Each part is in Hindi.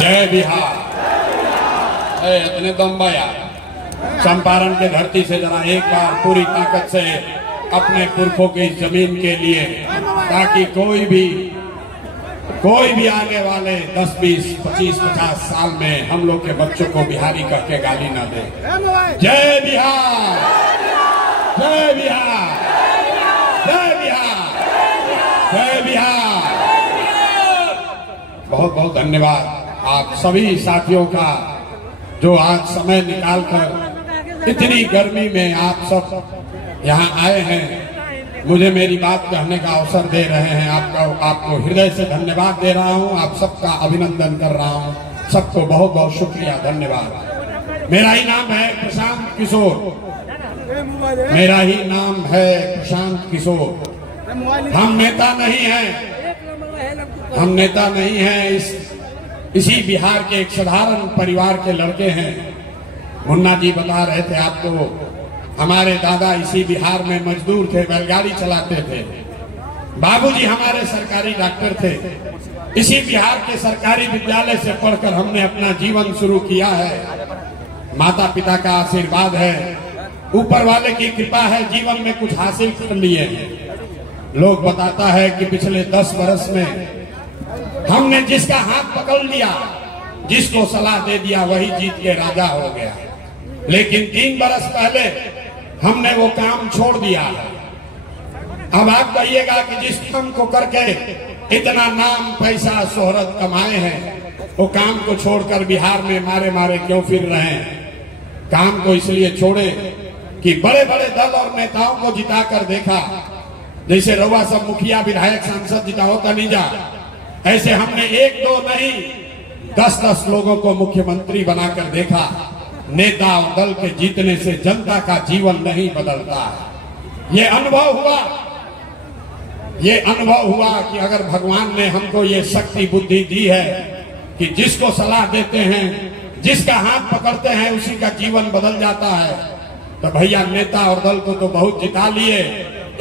जय बिहार। इतने दम यार, चंपारण के धरती से जरा एक बार पूरी ताकत से अपने पुरखों की जमीन के लिए, ताकि कोई भी आने वाले 10, 20, 25, 50 साल में हम लोग के बच्चों को बिहारी कह के गाली ना दे। जय बिहार, जय बिहार, जय बिहार, जय बिहार। बहुत बहुत धन्यवाद आप सभी साथियों का, जो आज समय निकालकर इतनी गर्मी में आप सब यहाँ आए हैं, मुझे मेरी बात कहने का अवसर दे रहे हैं। आपको हृदय से धन्यवाद दे रहा हूँ, आप सबका अभिनंदन कर रहा हूँ। सबको बहुत बहुत शुक्रिया, धन्यवाद। मेरा ही नाम है प्रशांत किशोर, मेरा ही नाम है प्रशांत किशोर। हम नेता नहीं हैं, हम नेता नहीं हैं, इसी बिहार के एक साधारण परिवार के लड़के हैं। मुन्ना जी बता रहे थे आपको, हमारे दादा इसी बिहार में मजदूर थे, बैलगाड़ी चलाते थे। बाबूजी हमारे सरकारी डॉक्टर थे। इसी बिहार के सरकारी विद्यालय से पढ़कर हमने अपना जीवन शुरू किया है। माता पिता का आशीर्वाद है, ऊपर वाले की कृपा है, जीवन में कुछ हासिल कर लिए हैं। लोग बताता है कि पिछले 10 वर्ष में हमने जिसका हाथ पकड़ लिया, जिसको सलाह दे दिया, वही जीत के राजा हो गया। लेकिन 3 बरस पहले हमने वो काम छोड़ दिया है। अब आप कहिएगा कि जिस काम को करके इतना नाम, पैसा, शोहरत कमाए हैं, वो काम को छोड़कर बिहार में मारे मारे क्यों फिर रहे हैं? काम को इसलिए छोड़े कि बड़े बड़े दल और नेताओं को जिता कर देखा, जैसे रउआ सब मुखिया, विधायक, सांसद जिताओ तनीजा, ऐसे हमने 1-2 नहीं 10-10 लोगों को मुख्यमंत्री बनाकर देखा। नेता और दल के जीतने से जनता का जीवन नहीं बदलता है। ये अनुभव हुआ कि अगर भगवान ने हमको ये शक्ति बुद्धि दी है कि जिसको सलाह देते हैं, जिसका हाथ पकड़ते हैं, उसी का जीवन बदल जाता है, तो भैया नेता और दल को तो बहुत जिता लिए।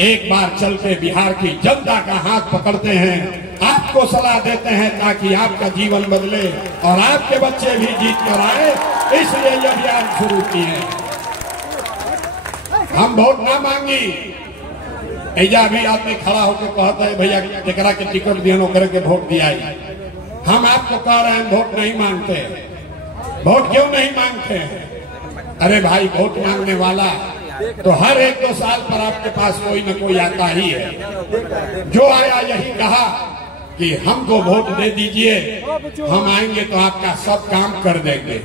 एक बार चल के बिहार की जनता का हाथ पकड़ते हैं, आपको सलाह देते हैं ताकि आपका जीवन बदले और आपके बच्चे भी जीत कर आए, इसलिए ये अभियान शुरू किए। हम वोट ना मांगी, ऐजा भी आदमी खड़ा होकर कहता है भैया टेकरा के टिकट दिया करके वोट दिया। हम आपको कह रहे हैं वोट नहीं मांगते। वोट क्यों नहीं मांगते हैं? अरे भाई, वोट मांगने वाला तो हर 1-2 साल पर आपके पास कोई न कोई आता ही है। जो आया यही कहा कि हमको वोट दे दीजिए, हम आएंगे तो आपका सब काम कर देंगे।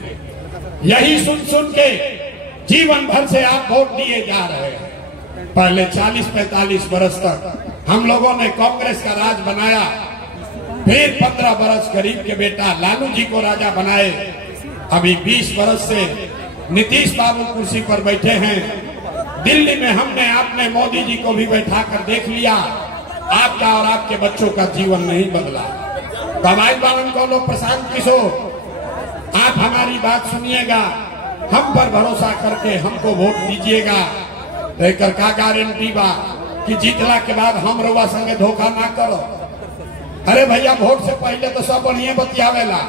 यही सुन सुन के जीवन भर से आप वोट दिए जा रहे हैं। पहले 40-45 बरस तक हम लोगों ने कांग्रेस का राज बनाया, फिर 15 बरस गरीब के बेटा लालू जी को राजा बनाए। अभी 20 बरस से नीतीश बाबू कुर्सी पर बैठे हैं। दिल्ली में हमने आपने मोदी जी को भी बैठा कर देख लिया, आपका और आपके बच्चों का जीवन नहीं बदला। दवाई बालन को लो प्रशांत किशोर, आप हमारी बात सुनिएगा, हम पर भरोसा करके हमको वोट दीजिएगा। तो का गारंटी बा कि जीतला के बाद हम रउआ संगे धोखा ना करो। अरे भैया, वोट से पहले तो सब बढ़िया बतियावेला,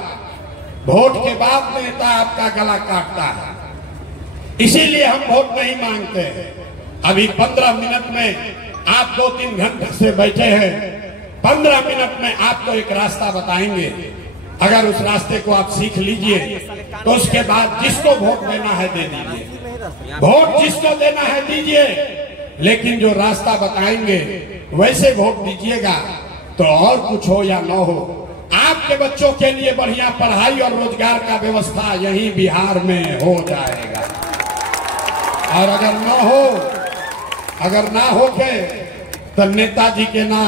वोट के बाद नेता आपका गला काटता है। इसीलिए हम वोट नहीं मांगते। अभी 15 मिनट में आप 2-3 घंटे से बैठे हैं, 15 मिनट में आपको एक रास्ता बताएंगे। अगर उस रास्ते को आप सीख लीजिए तो उसके बाद जिसको वोट देना है दे दीजिए, वोट जिसको देना है दीजिए, लेकिन जो रास्ता बताएंगे वैसे वोट दीजिएगा। तो और कुछ हो या न हो, आपके बच्चों के लिए बढ़िया पढ़ाई और रोजगार का व्यवस्था यही बिहार में हो जाएगा। और अगर ना हो के तो नेताजी के ना,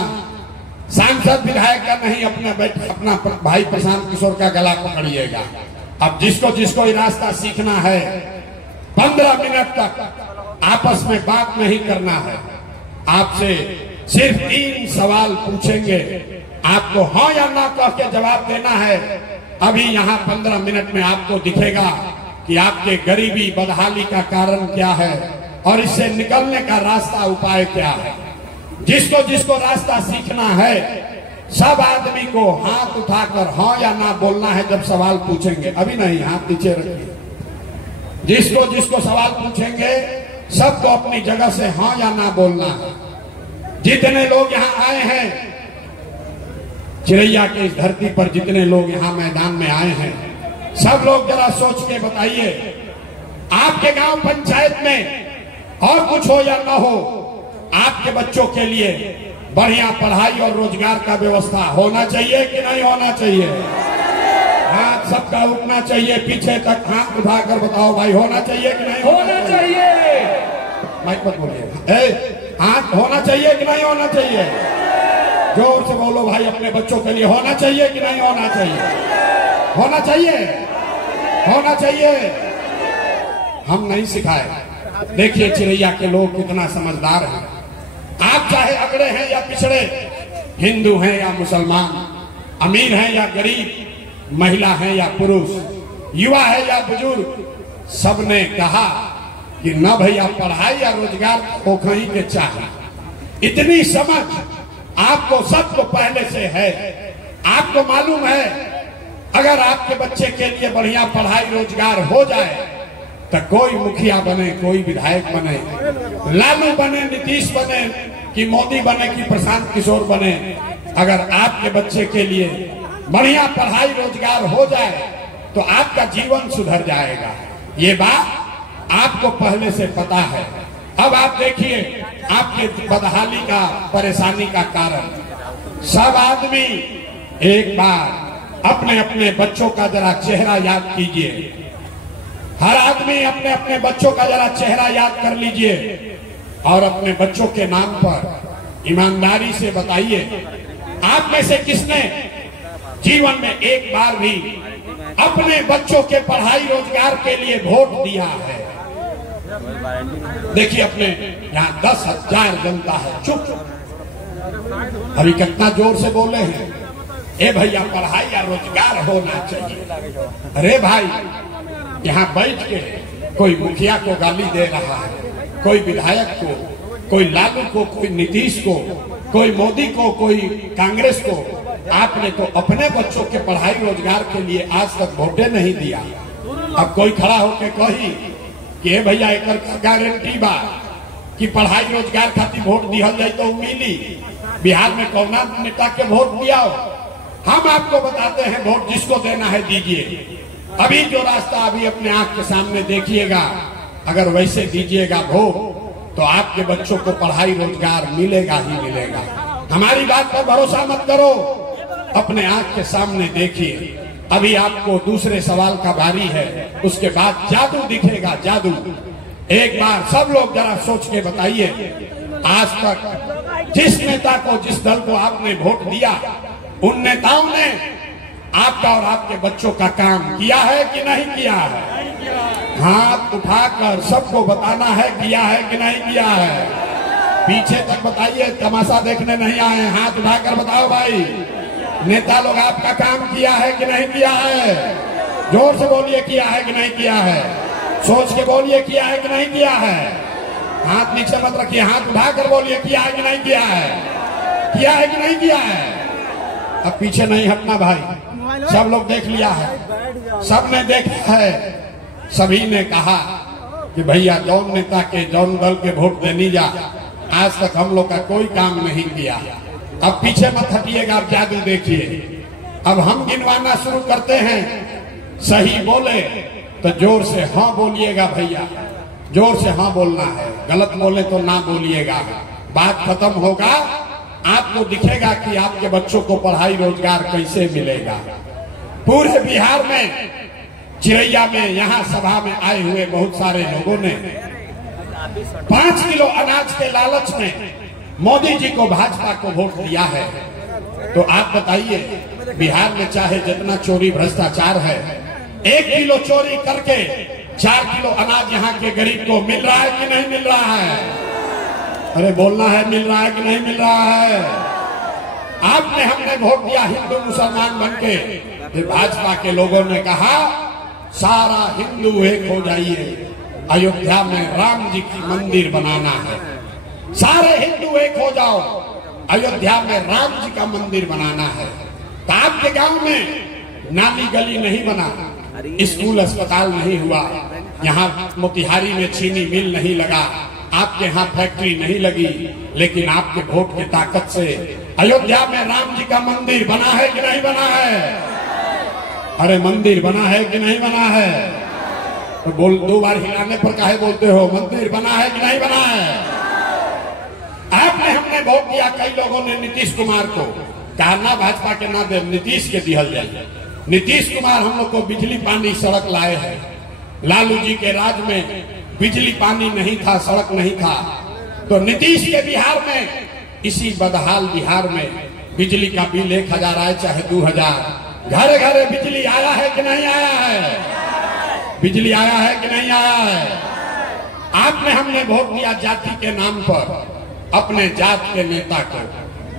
सांसद विधायक का नहीं, अपना भाई प्रशांत किशोर का गला पकड़िएगा। अब जिसको ये रास्ता सीखना है, 15 मिनट तक आपस में बात नहीं करना है। आपसे सिर्फ 3 सवाल पूछेंगे, आपको हाँ या ना कह के जवाब देना है। अभी यहाँ 15 मिनट में आपको दिखेगा कि आपके गरीबी बदहाली का कारण क्या है और इससे निकलने का रास्ता, उपाय क्या है। जिसको रास्ता सीखना है सब आदमी को हाथ उठाकर हाँ या ना बोलना है जब सवाल पूछेंगे। अभी नहीं, हाथ नीचे रखिए। जिसको जिसको सवाल पूछेंगे सबको अपनी जगह से हाँ या ना बोलना है। जितने लोग यहाँ आए हैं, चिरैया के इस धरती पर जितने लोग यहाँ मैदान में आए हैं, सब लोग जरा सोच के बताइए, आपके गांव पंचायत में और कुछ हो या ना हो, आपके बच्चों के लिए बढ़िया पढ़ाई और रोजगार का व्यवस्था होना चाहिए कि नहीं होना चाहिए? हाथ सबका उठना चाहिए, पीछे तक हाथ उठाकर बताओ भाई, होना चाहिए कि नहीं होना चाहिए? माइक पर बोलिए। हाथ होना चाहिए कि नहीं होना चाहिए? जोर से बोलो भाई, अपने बच्चों के लिए होना चाहिए कि नहीं होना चाहिए? होना चाहिए, होना चाहिए। हम नहीं सिखाए। देखिए चिरैया के लोग कितना समझदार हैं। आप चाहे अगड़े हैं या पिछड़े, हिंदू हैं या मुसलमान, अमीर हैं या गरीब, महिला हैं या पुरुष, युवा है या बुजुर्ग, सबने कहा कि न भैया पढ़ाई या रोजगार को कहीं के चाहे। इतनी समझ आपको सबको पहले से है। आपको मालूम है अगर आपके बच्चे के लिए बढ़िया पढ़ाई रोजगार हो जाए तो कोई मुखिया बने, कोई विधायक बने, लालू बने, नीतीश बने, कि मोदी बने, कि प्रशांत किशोर बने, अगर आपके बच्चे के लिए बढ़िया पढ़ाई रोजगार हो जाए तो आपका जीवन सुधर जाएगा। ये बात आपको पहले से पता है। अब आप देखिए आपके बदहाली का, परेशानी का कारण, सब आदमी एक बार अपने अपने बच्चों का जरा चेहरा याद कीजिए। हर आदमी अपने अपने बच्चों का जरा चेहरा याद कर लीजिए और अपने बच्चों के नाम पर ईमानदारी से बताइए, आप में से किसने जीवन में एक बार भी अपने बच्चों के पढ़ाई रोजगार के लिए वोट दिया है? देखिए अपने यहाँ 10,000 जनता है, चुप। अभी कितना जोर से बोले हैं, ए भैया पढ़ाई या रोजगार होना चाहिए। अरे भाई, यहाँ बैठ के कोई मुखिया को गाली दे रहा है, कोई विधायक को, कोई लालू को, कोई नीतीश को, कोई मोदी को, कोई कांग्रेस को। आपने तो अपने बच्चों के पढ़ाई रोजगार के लिए आज तक वोटे नहीं दिया। अब कोई खड़ा होकर कही कि भैया एक गारंटी बा कि पढ़ाई रोजगार खातिर वोट दिया जाए तो मिली। बिहार में कौना नेता के वोट दिया? हम आपको बताते हैं, वोट जिसको देना है दीजिए। अभी जो रास्ता अभी अपने आंख के सामने देखिएगा, अगर वैसे दीजिएगा वोट तो आपके बच्चों को पढ़ाई रोजगार मिलेगा ही मिलेगा। हमारी बात पर भरोसा मत करो, अपने आंख के सामने देखिए। अभी आपको दूसरे सवाल का बारी है, उसके बाद जादू दिखेगा, जादू। एक बार सब लोग जरा सोच के बताइए, आज तक जिस नेता को, जिस दल को आपने वोट दिया, उन नेताओं ने आपका और आपके बच्चों का काम किया है कि नहीं किया है? हाथ उठाकर सबको बताना है, किया है कि नहीं किया है। पीछे तक बताइए, तमाशा देखने नहीं आए। हाथ उठाकर बताओ भाई, नेता लोग आपका काम किया है कि नहीं किया है? जोर से बोलिए, किया है कि नहीं किया है? सोच के बोलिए, किया है कि नहीं किया है? हाथ नीचे मत रखिए, हाथ उठाकर बोलिए, किया है कि नहीं किया है? किया है कि नहीं किया है? अब पीछे नहीं हटना भाई, सब लोग देख लिया है, सबने देखा है। सभी ने कहा कि भैया जौन नेता के, जौन दल के वोट देनी जा, आज तक हम लोग का कोई काम नहीं किया। अब पीछे मत हटिएगा, अब जादू देखिए। अब हम गिनवाना शुरू करते हैं, सही बोले तो जोर से हाँ बोलिएगा भैया, जोर से हाँ बोलना है। गलत बोले तो ना बोलिएगा। बात खत्म होगा, आपको दिखेगा कि आपके बच्चों को पढ़ाई रोजगार कैसे मिलेगा। पूरे बिहार में, चिरैया में, यहाँ सभा में आए हुए बहुत सारे लोगों ने 5 किलो अनाज के लालच में मोदी जी को, भाजपा को वोट दिया है। तो आप बताइए, बिहार में चाहे जितना चोरी भ्रष्टाचार है, 1 किलो चोरी करके 4 किलो अनाज यहाँ के गरीब को मिल रहा है कि नहीं मिल रहा है? अरे बोलना है, मिल रहा है कि नहीं मिल रहा है? आपने, हमने वोट दिया हिंदू मुसलमान बनके, फिर भाजपा के लोगों ने कहा सारा हिंदू एक हो जाइए, अयोध्या में राम जी की मंदिर बनाना है, सारे हिंदू एक हो जाओ। अयोध्या में राम जी का मंदिर बनाना है। तो आपके गांव में नाली गली नहीं बना, स्कूल अस्पताल नहीं हुआ, यहाँ मोतिहारी में चीनी मिल नहीं लगा, आपके यहाँ फैक्ट्री नहीं लगी, लेकिन आपके वोट की ताकत से अयोध्या में राम जी का मंदिर बना है कि नहीं बना है? अरे मंदिर बना है कि नहीं बना है? तो बोल, 2 बार हिलाने पर काहे बोलते हो? मंदिर बना है कि नहीं बना है? आपने हमने वोट दिया, कई लोगों ने नीतीश कुमार को कहा ना भाजपा के ना दे, नीतीश के दिहल जाए। नीतीश कुमार हम लोग को बिजली पानी सड़क लाए हैं। लालू जी के राज में बिजली पानी नहीं था, सड़क नहीं था, तो नीतीश के बिहार में, इसी बदहाल बिहार में बिजली का बिल 1000 आए चाहे 2000, घरे घरे बिजली आया है कि नहीं आया है? बिजली आया है कि नहीं आया है? आपने हमने वोट दिया जाति के नाम पर, अपने जात के नेता को।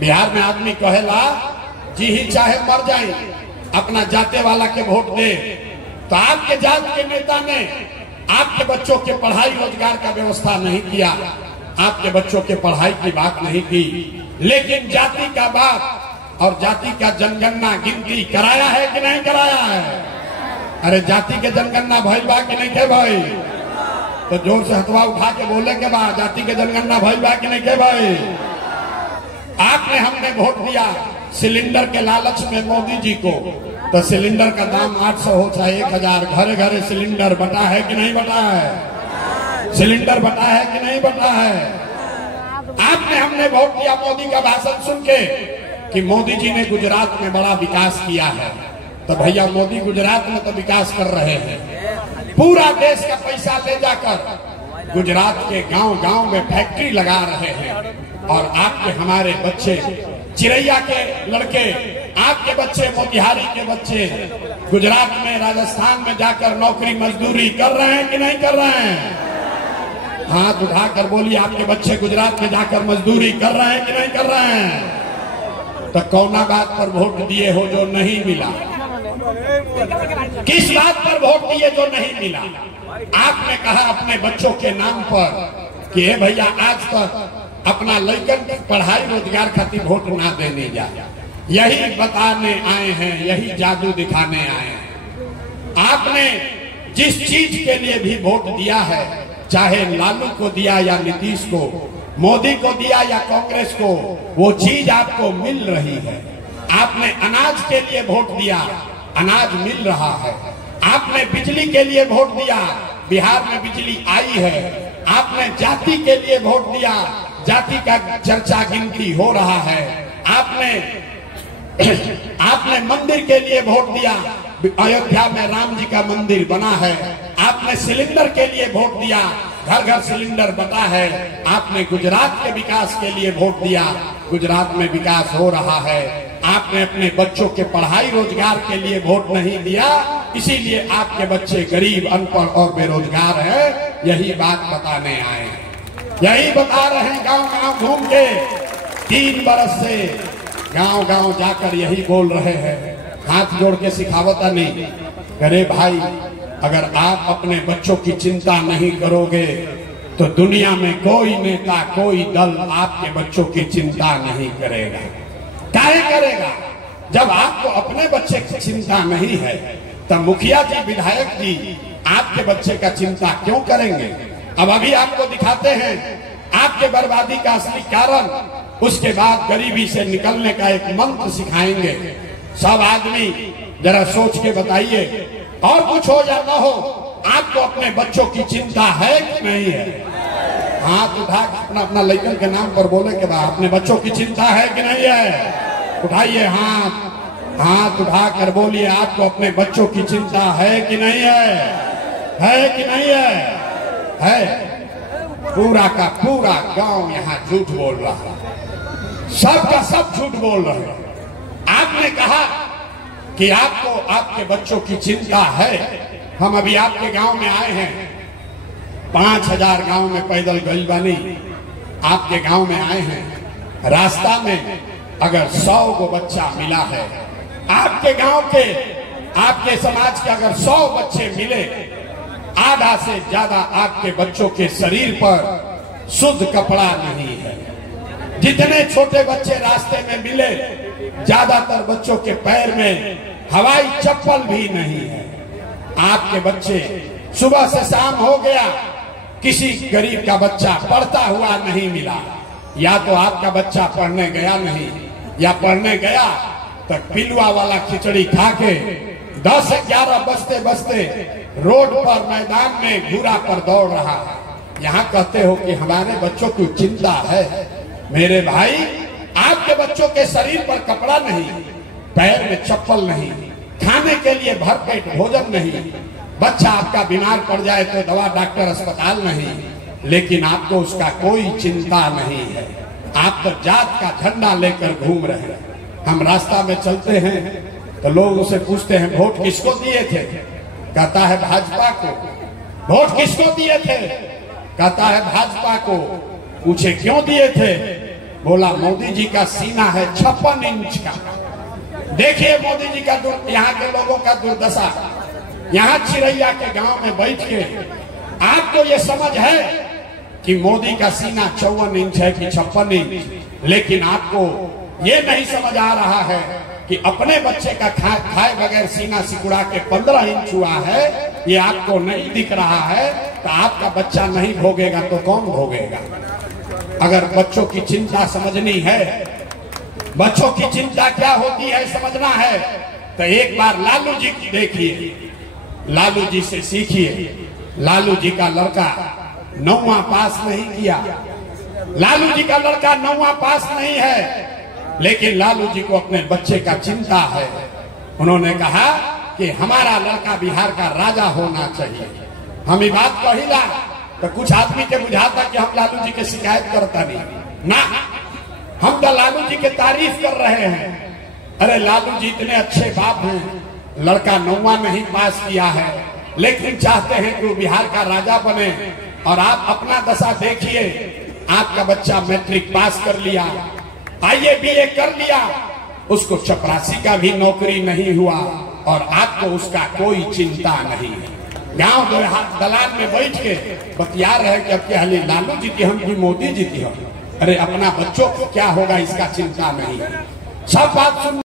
बिहार में आदमी कहेला जी ही चाहे मर जाए, अपना जाते वाला के वोट दे। तो आपके जात के नेता ने आपके बच्चों के पढ़ाई रोजगार का व्यवस्था नहीं किया, आपके बच्चों के पढ़ाई की बात नहीं की, लेकिन जाति का बात और जाति का जनगणना गिनती कराया है कि नहीं कराया है? अरे जाति के जनगणना भइल बा कि नहीं थे भाई? तो जोर से हथवा उठा के बोले के बाद जाति के जनगणना भइल बा कि नहीं थे भाई? आपने हमने वोट दिया सिलेंडर के लालच में मोदी जी को, तो सिलेंडर का दाम 800 हो चाहे 1000, घरे घरे सिलेंडर बटा है कि नहीं बटा है? सिलेंडर बटा है कि नहीं बटा है? आपने हमने वोट दिया मोदी का भाषण सुन के कि मोदी जी ने गुजरात में बड़ा विकास किया है। तो भैया मोदी गुजरात में तो विकास कर रहे हैं, पूरा देश का पैसा ले जाकर गुजरात के गांव गांव में फैक्ट्री लगा रहे हैं, और आपके हमारे बच्चे, चिरैया के लड़के, आपके बच्चे, मोतिहारी के बच्चे गुजरात में, राजस्थान में जाकर नौकरी मजदूरी कर रहे हैं कि नहीं कर रहे हैं? हाथ उठाकर बोलिए, आपके बच्चे गुजरात में जाकर मजदूरी कर रहे हैं कि नहीं कर रहे हैं? तो कौना बात पर वोट दिए हो जो नहीं मिला? किस बात पर वोट दिए जो नहीं मिला? आपने कहा अपने बच्चों के नाम पर कि भैया आज तक अपना लड़कन की पढ़ाई रोजगार खातिर वोट ना देने जा, यही बताने आए हैं, यही जादू दिखाने आए हैं। आपने जिस चीज के लिए भी वोट दिया है, चाहे लालू को दिया या नीतीश को, मोदी को दिया या कांग्रेस को, वो चीज आपको मिल रही है। आपने अनाज के लिए वोट दिया, अनाज मिल रहा है। आपने बिजली के लिए वोट दिया, बिहार में बिजली आई है। आपने जाति के लिए वोट दिया, जाति का चर्चा गिनती हो रहा है। आपने मंदिर के लिए वोट दिया, अयोध्या में राम जी का मंदिर बना है। आपने सिलेंडर के लिए वोट दिया, घर घर सिलेंडर बटा है। आपने गुजरात के विकास के लिए वोट दिया, गुजरात में विकास हो रहा है। आपने अपने बच्चों के पढ़ाई रोजगार के लिए वोट नहीं दिया, इसीलिए आपके बच्चे गरीब, अनपढ़ और बेरोजगार हैं। यही बात बताने आए हैं, यही बता रहे हैं। गांव गांव घूम के 3 बरस से गांव गांव जाकर यही बोल रहे हैं, हाथ जोड़ के सिखावता नहीं। अरे भाई, अगर आप अपने बच्चों की चिंता नहीं करोगे तो दुनिया में कोई नेता, कोई दल आपके बच्चों की चिंता नहीं करेगा। काहे करेगा? जब आपको अपने बच्चे की चिंता नहीं है, तब मुखिया जी, विधायक जी आपके बच्चे का चिंता क्यों करेंगे? अब अभी आपको दिखाते हैं आपके बर्बादी का असली कारण। उसके बाद गरीबी से निकलने का एक मंत्र सिखाएंगे। सब आदमी जरा सोच के बताइए, और कुछ हो या ना हो, आपको अपने बच्चों की चिंता है कि नहीं है? हाथ उठा अपना अपना लड़कन के नाम पर बोले के बाद अपने बच्चों की चिंता है कि नहीं है? उठाइए हाथ, हाथ उठाकर बोलिए, आपको अपने बच्चों की चिंता है कि नहीं है? है कि नहीं है? है। पूरा का पूरा गांव यहाँ झूठ बोल रहा है, सब का सब झूठ बोल रहे हैं। आपने कहा कि आपको आपके बच्चों की चिंता है। हम अभी आपके गांव में आए हैं, 5000 गांव में पैदल गई बानी, आपके गांव में आए हैं। रास्ता में अगर 100 को बच्चा मिला है, आपके गांव के, आपके समाज के अगर 100 बच्चे मिले, आधा से ज्यादा आपके बच्चों के शरीर पर शुद्ध कपड़ा नहीं है। जितने छोटे बच्चे रास्ते में मिले, ज्यादातर बच्चों के पैर में हवाई चप्पल भी नहीं है। आपके बच्चे सुबह से शाम हो गया, किसी गरीब का बच्चा पढ़ता हुआ नहीं मिला। या तो आपका बच्चा पढ़ने गया नहीं, या पढ़ने गया तो पिलुआ वाला खिचड़ी खा के 10-11 बजते बजते रोड पर मैदान में घूरा पर दौड़ रहा है। यहाँ कहते हो कि हमारे बच्चों की चिंता है। मेरे भाई, आपके बच्चों के शरीर पर कपड़ा नहीं, पैर में चप्पल नहीं, खाने के लिए भरपेट भोजन नहीं। बच्चा आपका बीमार पड़ जाए तो दवा डॉक्टर अस्पताल नहीं, लेकिन आपको उसका कोई चिंता नहीं है। आप तो जात का झंडा लेकर घूम रहे हैं। हम रास्ता में चलते हैं तो लोग उसे पूछते हैं वोट किसको दिए थे? कहता है भाजपा को। वोट किसको दिए थे? कहता है भाजपा को। पूछे क्यों दिए थे? बोला मोदी जी का सीना है 56 इंच का। देखिए मोदी जी का यहाँ के लोगों का दुर्दशा। यहाँ चिरैया के गांव में बैठ के आपको ये समझ है कि मोदी का सीना 54 इंच है कि 56 इंच, लेकिन आपको ये नहीं समझ आ रहा है कि अपने बच्चे का खाए बगैर सीना सिकुड़ा के 15 इंच हुआ है। ये आपको नहीं दिख रहा है तो आपका बच्चा नहीं भोगेगा तो कौन भोगेगा? अगर बच्चों की चिंता समझनी है, बच्चों की चिंता क्या होती है समझना है, तो एक बार लालू जी की देखिए, लालू जी से सीखिए। लालू जी का लड़का 9वां पास नहीं किया, लालू जी का लड़का 9वां पास नहीं है, लेकिन लालू जी को अपने बच्चे का चिंता है। उन्होंने कहा कि हमारा लड़का बिहार का राजा होना चाहिए। हम ये बात कहिला तो कुछ आदमी के बुझाता कि हम लालू जी के शिकायत करता नहीं ना, हम तो लालू जी के तारीफ कर रहे हैं। अरे लालू जी इतने अच्छे बाप हैं, लड़का 9वां नहीं पास किया है, लेकिन चाहते हैं कि वो बिहार का राजा बने। और आप अपना दशा देखिए, आपका बच्चा मैट्रिक पास कर लिया, IAA BA कर लिया, उसको चपरासी का भी नौकरी नहीं हुआ और आपको उसका कोई चिंता नहीं है। गांव दलान में बैठ के बतिया रहे कि अब क्या लालू जीती हम कि मोदी जीती हम। अरे अपना बच्चों को क्या होगा इसका चिंता नहीं है। सब बात सुन